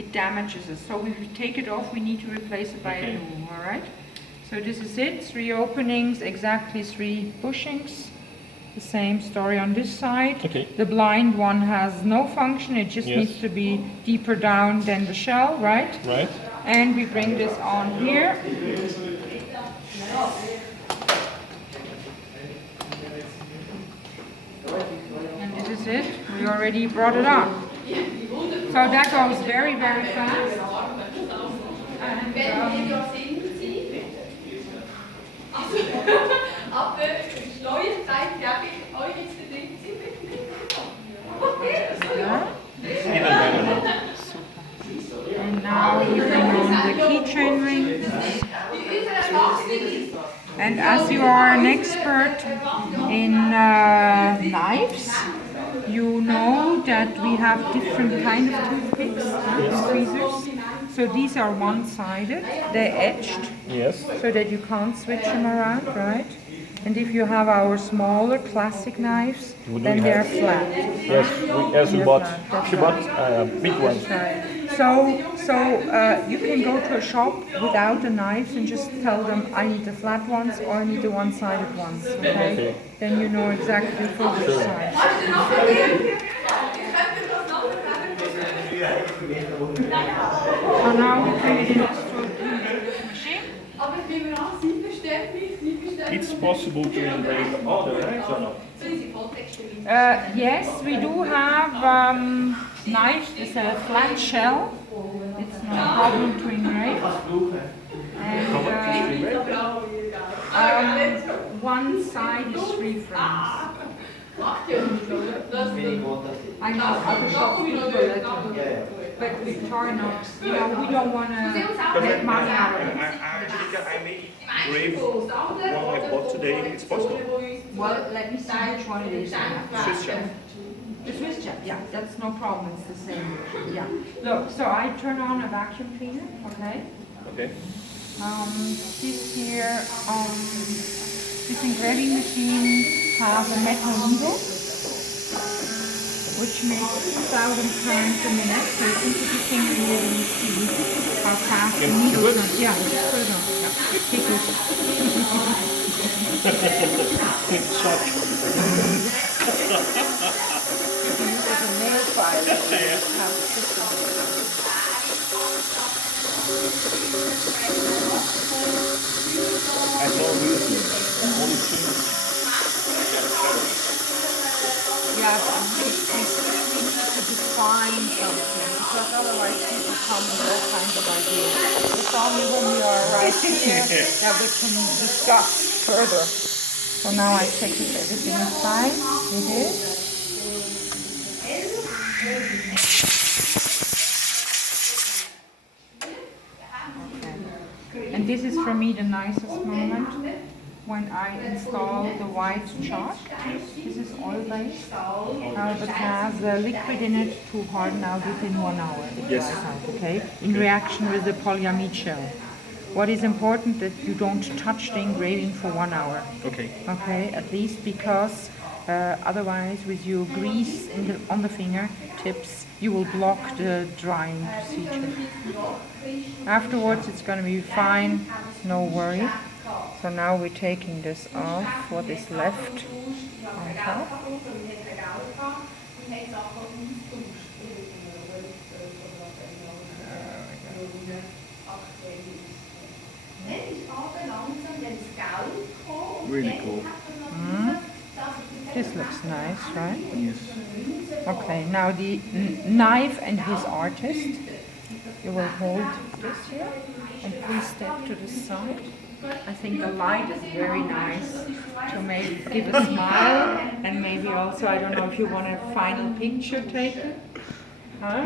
it damages us. So if we take it off, we need to replace it by a new, all right? So this is it, 3 openings, exactly 3 bushings. The same story on this side. Okay. The blind one has no function, it just needs to be deeper down than the shell, right? Right. And we bring this on here. And this is it, we already brought it on. So that goes very, very fast. And, and now we bring on the keychain ring. And as you are an expert in knives, you know that we have different kind of toothpicks and tweezers. So these are one-sided, they're edged, so that you can't switch them around, right? And if you have our smaller classic knives, then they're flat. Yes, we bought. She bought big ones. Right. So you can go to a shop without the knives and just tell them I need the flat ones or I need the one-sided ones. Okay? Then you know exactly for which size. So now we bring it in this machine. It's possible to engrave other knives or not? Yes, we do have knives with a flat shell. It's no problem to engrave. And one side is 3 francs. I know other shops do that, but Victorinox, you know, we don't want to make money out of it. I made engrave one I bought today. It's possible. Well, let me see which one it is. Swiss chef. The Swiss chef, yeah, that's no problem, it's the same. Yeah. Look, so I turn on a vacuum cleaner, okay? Okay. This here, this engraving machine has a metal needle, which makes 2,000 turns a minute, so you can put your finger here and see how fast the needle turns. Yeah, just put it on. Yeah. Take it. It's such. There's a nail file that we have I saw recently, only two. Yeah, but we need to define something, because otherwise people come with all kinds of ideas. It's only when we are right here that we can discuss further. So now I check if everything is fine. It is. Okay. And this is for me the nicest moment when I install the white chalk. This is oil-based, but has liquid in it to harden out within 1 hour. Yes. Okay. In reaction with the polyamide shell. What is important that you don't touch the engraving for 1 hour. Okay. Okay, at least because otherwise with your grease on the fingertips you will block the drying procedure. Afterwards it's going to be fine, no worry. So now we're taking this off, what is left on top. Really cool. This looks nice, right? Yes. Okay, now the knife and his artist. You will hold this here and please step to the side. I think the light is very nice to maybe give a smile and maybe also, I don't know if you want a final picture taken. Huh?